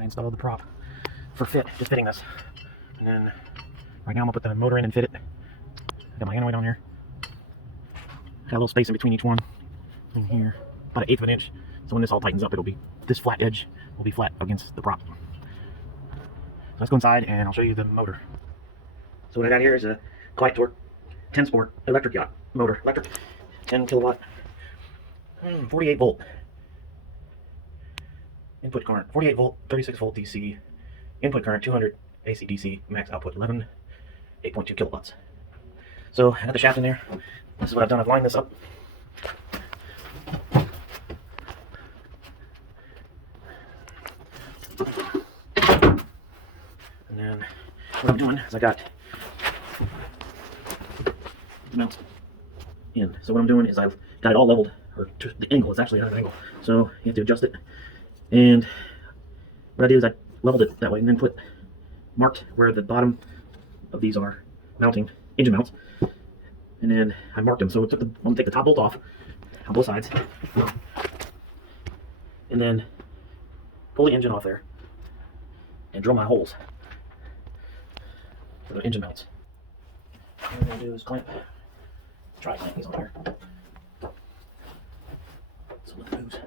I installed the prop for just fitting this. And then right now I'm gonna put the motor in and fit it. I got my annoy down here. Got a little space in between each one. In here, about 1/8 of an inch. So when this all tightens up, this flat edge will be flat against the prop. So let's go inside and I'll show you the motor. So what I got here is a Quiet Torque 10 Sport electric yacht motor. Electric, 10 kilowatt, 48 volt. Input current, 48 volt, 36 volt DC. Input current, 200 AC DC. Max output, 8.2 kilowatts. So I got the shaft in there. This is what I've done. I've lined this up. And then what I'm doing is I got the mount in. So what I'm doing is I've got it all leveled, or the angle is actually at an angle. So you have to adjust it. And what I do is I leveled it that way and then marked where the bottom of these are mounting, engine mounts. And then I marked them. So I'm going to take the top bolt off on both sides. And then pull the engine off there and drill my holes for the engine mounts. What I'm going to do is clamp these on there. So with the hose.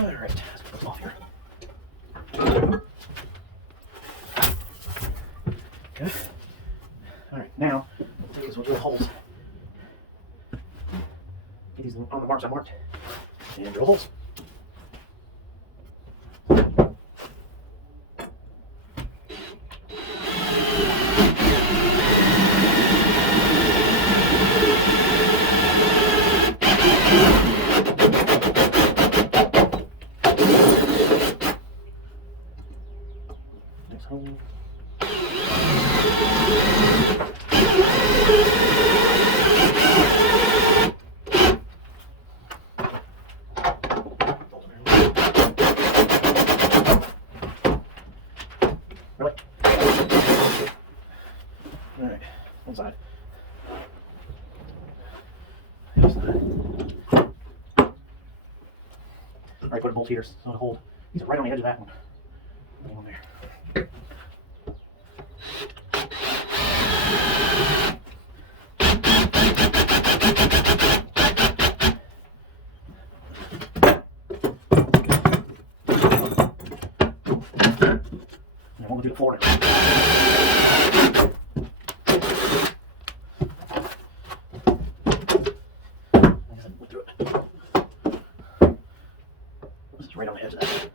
Alright, let's put this off here. Okay. Alright, now we'll take these little holes. Get these on the marks I marked. And drill holes. Next hole. Really? Alright, one side. The other side. Alright, put a bolt here so it'll hold. These are right on the edge of that one. Put one there. And I won't do the floor now. This is right on the edge of that.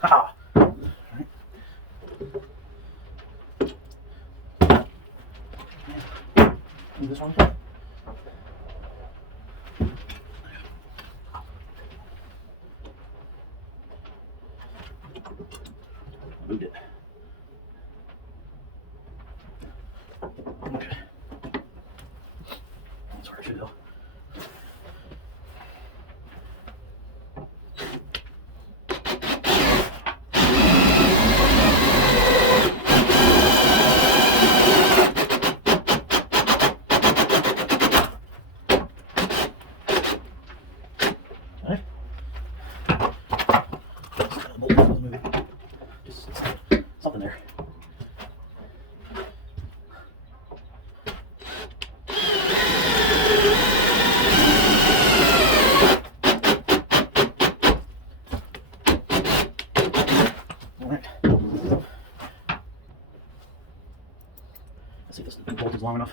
Haha! Alright. Move this one. Moved it. Okay. That's where it should go. Alright. Just something there. Alright. Let's see if this bolt is long enough.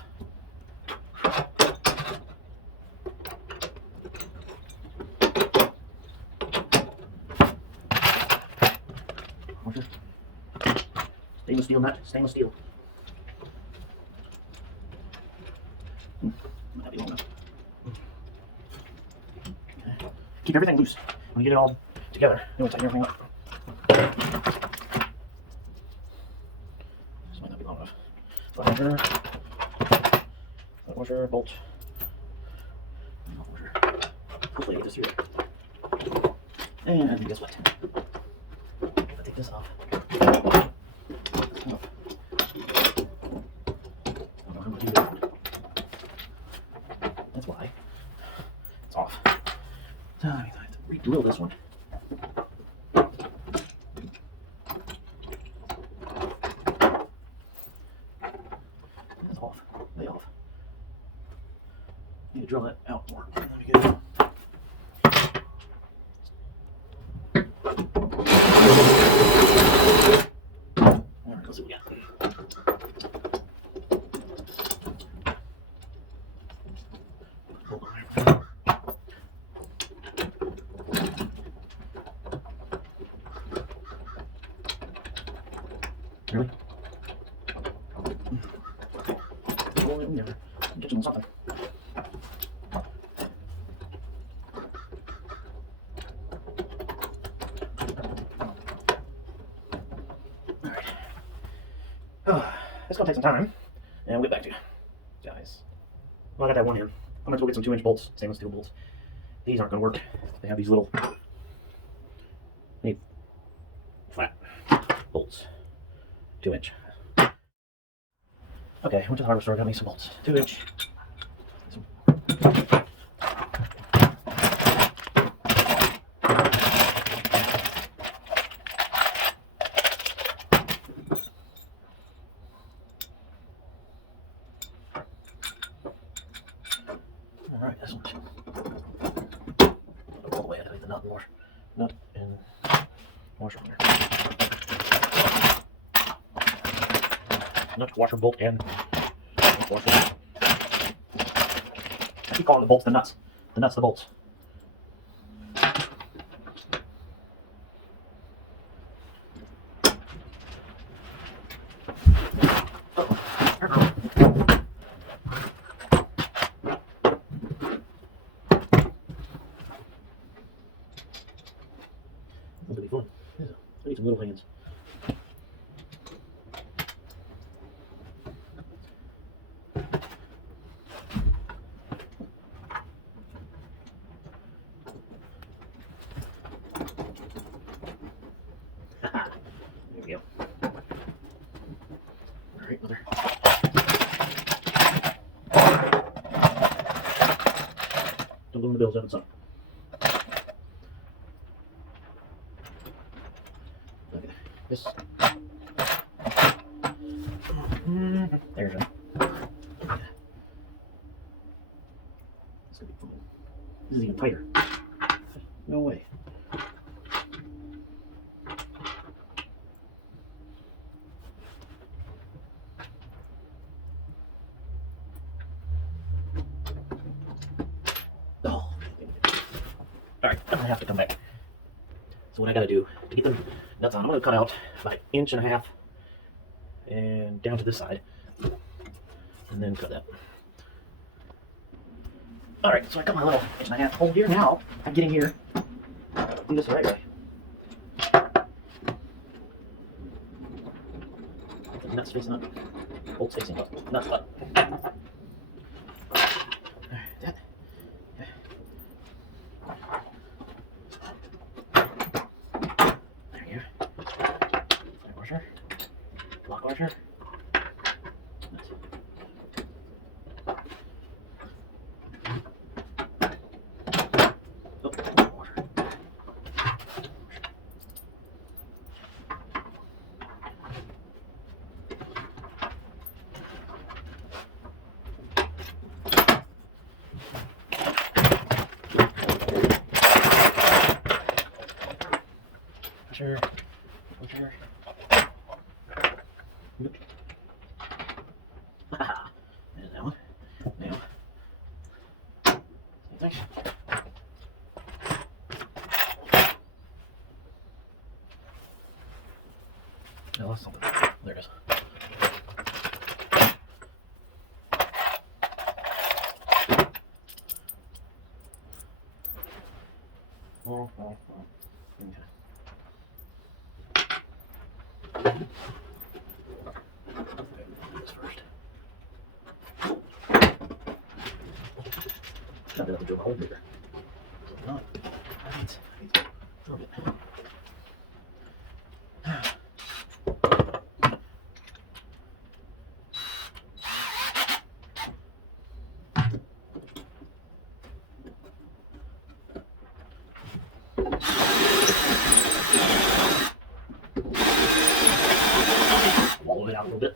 Stainless steel nut, stainless steel. Might be long enough. Okay. Keep everything loose. When you get it all together, you want to tighten everything up. Washer, washer, bolt. Washer. Hopefully I get this through there. And guess what? If I take this off. I don't know how I'm gonna do that. That's why. It's off. So I have to re-drill this one. That's off. Way off. Need to drill that out more. Let me get it. Alright, let's see what we got. Really? Well, we never get you on something. Alright. It's gonna take some time, and we'll get back to you guys. Well, I got that one in. I'm gonna go get some 2-inch bolts, stainless steel bolts. These aren't gonna work. They have these little need flat bolts. 2-inch. Okay, went to the hardware store, got me some bolts. 2-inch. Alright, this one. All the way, I gotta leave the nut and washer. Nut and washer on there. Nut, washer, bolt, and washer. I keep calling the bolts the nuts. The nuts the bolts. This will be fun. Yeah. I need some little hands. There we go. Alright, another. Don't go in the bills, haven't some. Okay, this. There's one. This could be fun. This is even tighter. No way. Oh. Alright, I'm gonna have to come back. So what I gotta do to get the nuts on, I'm gonna cut out about 1.5 inches and down to this side, and then cut that. Alright, so I got my little 1.5 inch hole here. Now I'm getting here. Do this the right way. The nuts facing up. Bolts facing up. Nuts up. Alright, that. Yeah. There you go. Side washer. Block washer. Nuts. Oh, washer. Washer. Washer. Nope. There's that one. Now. Same thing. I lost something. There it is. Okay. This first. didn't have to drill a hole bigger. Not. I need to drill it. Wallow it out a little bit.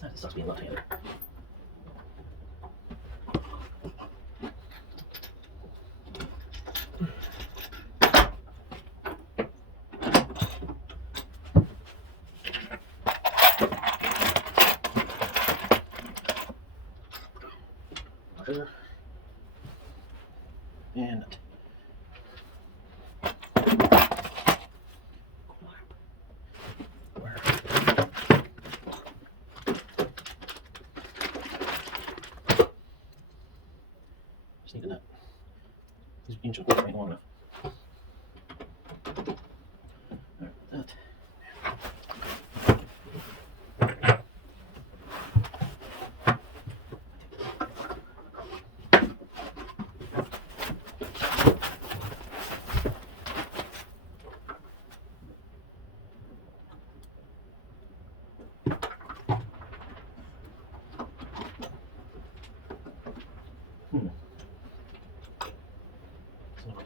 That sucks being left-handed. Sugar and nut. Just need a nut. This inch and a quarter ain't long enough. Alright, that.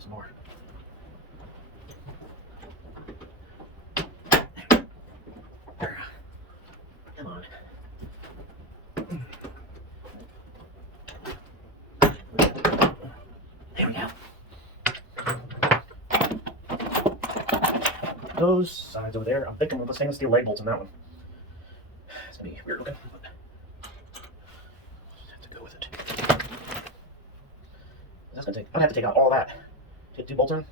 Some more. Come on. There we go. Those sides over there, I'm thinking I'm going to put stainless steel leg bolts in that one. It's going to be weird looking, but have to go with it. That's going to take, I'm going to have to take out all that. Get 2 bolts in.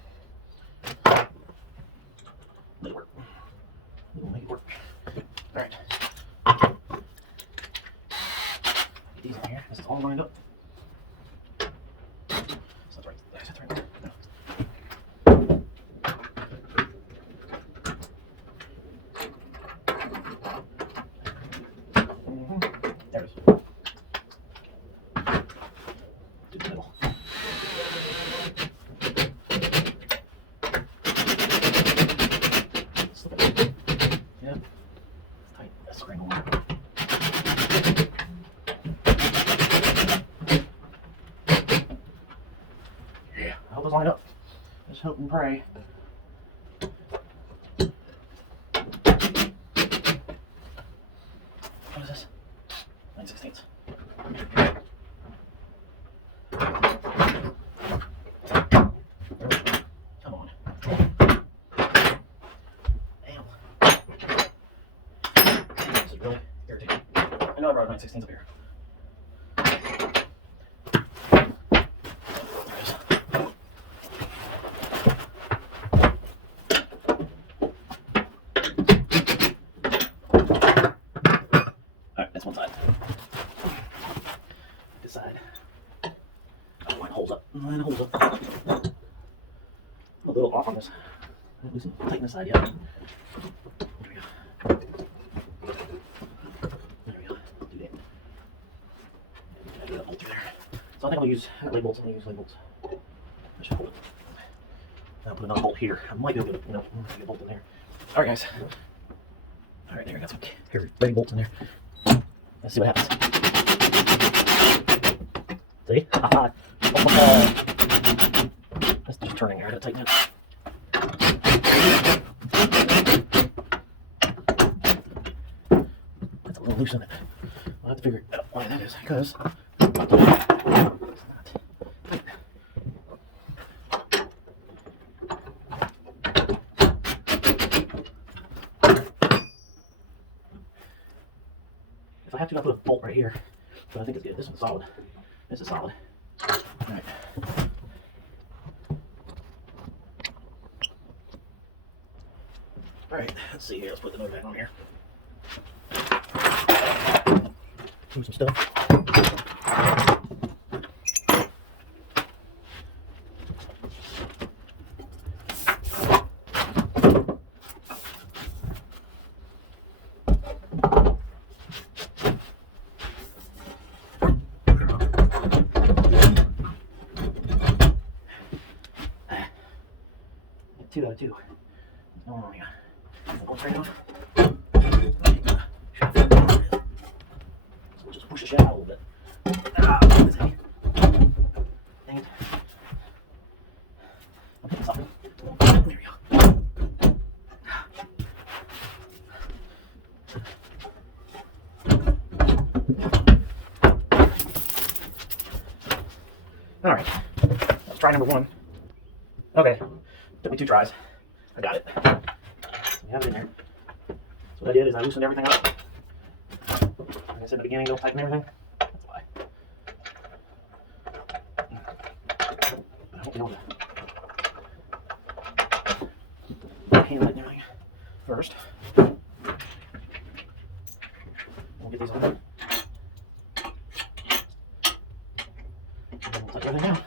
Make it work. We'll make it work. Alright. Get these in here. This is all lined up. So that's right. That's right. No. There it is. Do the middle. Yeah. Tight. That's the ring on. Yeah. I hope it's lined up. Just hope and pray. What is this? 9/16. Come on. Damn. This is really irritating. I know I brought 9/16 up here. Alright, that's one side. This side. Oh, line holds up. Line holds up. I'm a little off on this. We can tighten this side yet. There we go. There we go. Do that. I do that bolt through there. So I think I'll use leg bolts. I'm going to use leg bolts. I should hold it. I'll put another bolt here. I might be able to get a bolt in there. Alright, guys. Alright, there we got some leg bolts in there. Let's see what happens. See? Haha. That's just turning here. I gotta tighten it. That's a little loose in it. I'll have to figure out why that is, because it's not tight. If I have to, I'll put a bolt right here. But I think it's good. This one's solid. This is solid. Alright. Alright, let's see here. Let's put the motor back on here. Move some stuff. 2 out of 2. What's going on here? Going straight off. So we'll just push the shaft out a little bit. Ah, dang it. I'll pick this up. There we go. Alright, let's try number 1. Okay, took me 2 tries. I got it. We have it in there. So what I did is I loosened everything up. Like I said in the beginning, don't tighten everything. That's why. I hope you know that. Handle it everything first. We'll get these on. Touch everything down.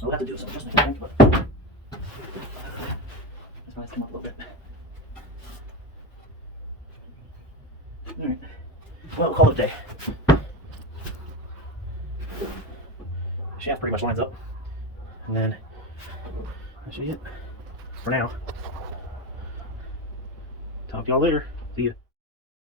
We'll have to do some adjustment, I think, but this one has come up a little bit. Alright. Well, we'll call it a day. The shaft pretty much lines up. And then that should be it for now. Talk to y'all later. See ya.